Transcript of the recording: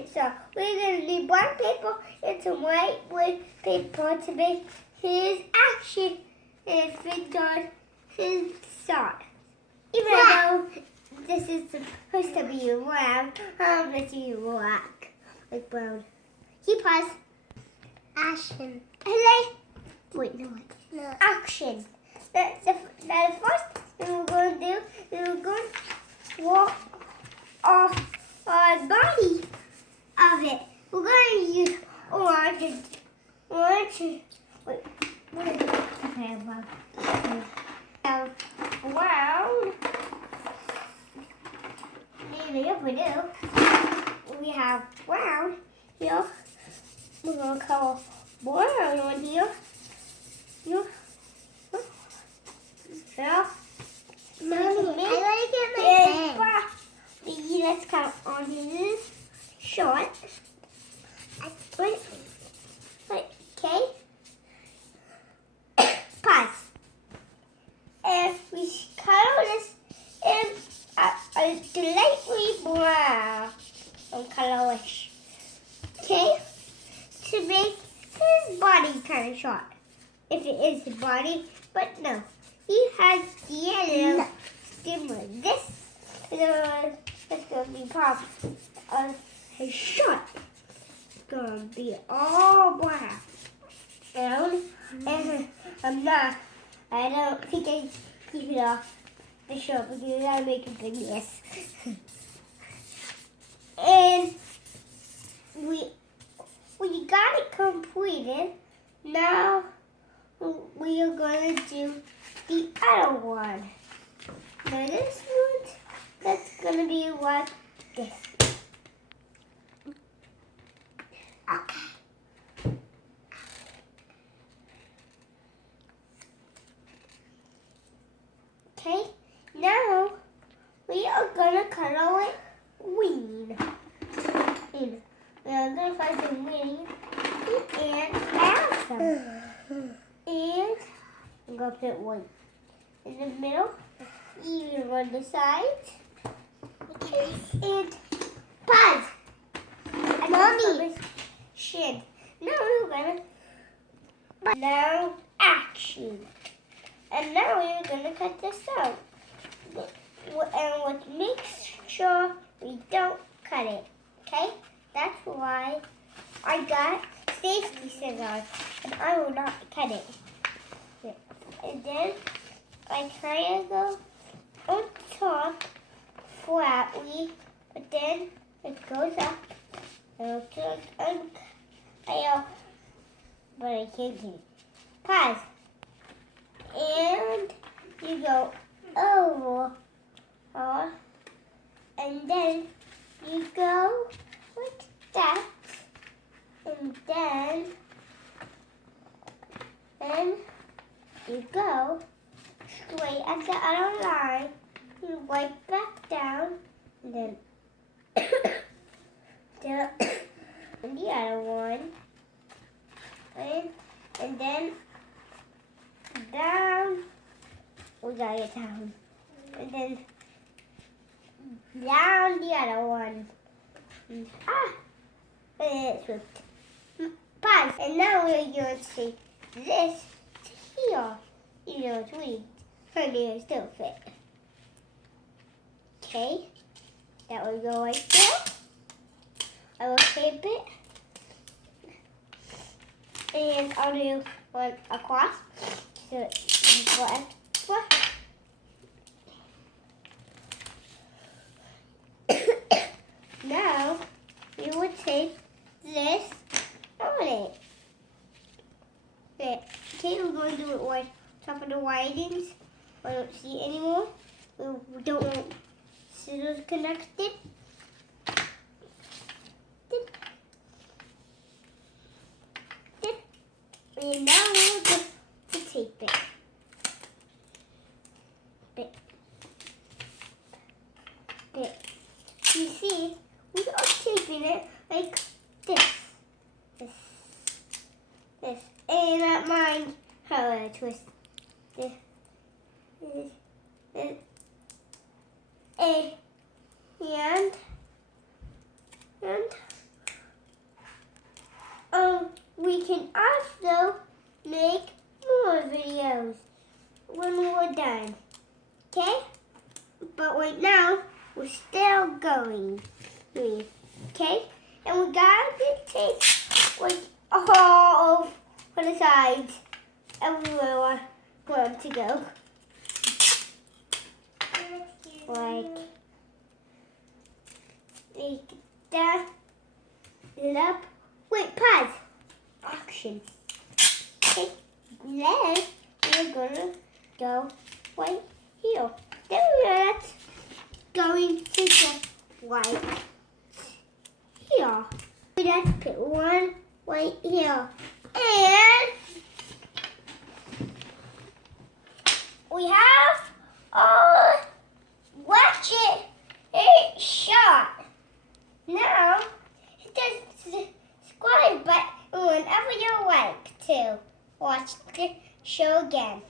And so we're going to need black paper and some white wood paper to make his action and fit on his sock. Even though this is supposed to be round, I'm going to do black, like brown. He paused. Action. Hello? Wait, no. Action. The first thing we're going to do is we're going to walk off our body of it. We're going to use orange. Wait, what is it? Okay, brown. Maybe if we do, we have brown here. We're going to color brown on here. Here. Yeah. Mommy, I want to get my pen. Let's count on his short. Wait. Okay. Pause. And we color this in a lightly brown colorish. Okay? To make his body kind of short. If it is his body, but no. He has yellow skin like this. That's going to be part of his short. It's going to be all brown. And I don't think I keep it off the short because I make a big mess. And we got it completed. Now we are going to do the other one. Now this one, that's going to be like this. Okay. Okay, now we are going to color it green. And we are going to find some green and add some. And I'm going to put one in the middle, even on the sides. Okay. And pause. And Mommy. Shin. Now we're going to. Now action. And now we're going to cut this out. And let's make sure we don't cut it. Okay? That's why I got safety scissors. And I will not cut it. And then I kind of go on top flatly, but then it goes up. And but I can't do it. Pause. And you go over, and then you go like that, and then you go straight at the other line, you wipe back down, and then and the other one, and then down, we gotta get down, and then down the other one, and it's ripped. Pause, and now we're going to take this to here. You know, it's weird. Her nails still fit. Okay, that will go right there. I will tape it. And I'll do one across. So it's go extra. Now, you would tape this on it. Okay, we're going to do it on top of the windings. I don't see anymore. We don't want scissors connected. And now we're going to tape it. You see, we are taping it like this. And not mind how I twist this. we can also make more videos when we're done. Okay? But right now, we're still going. Okay? And we gotta take like all for the sides everywhere we want to go. Like that. Up. Wait, pause. Action. Okay. Then we're gonna go right here. Then we're going to get right here. We just put one right here. And we have our Ratchet shot. Now, hit the subscribe button whenever you like to watch the show again.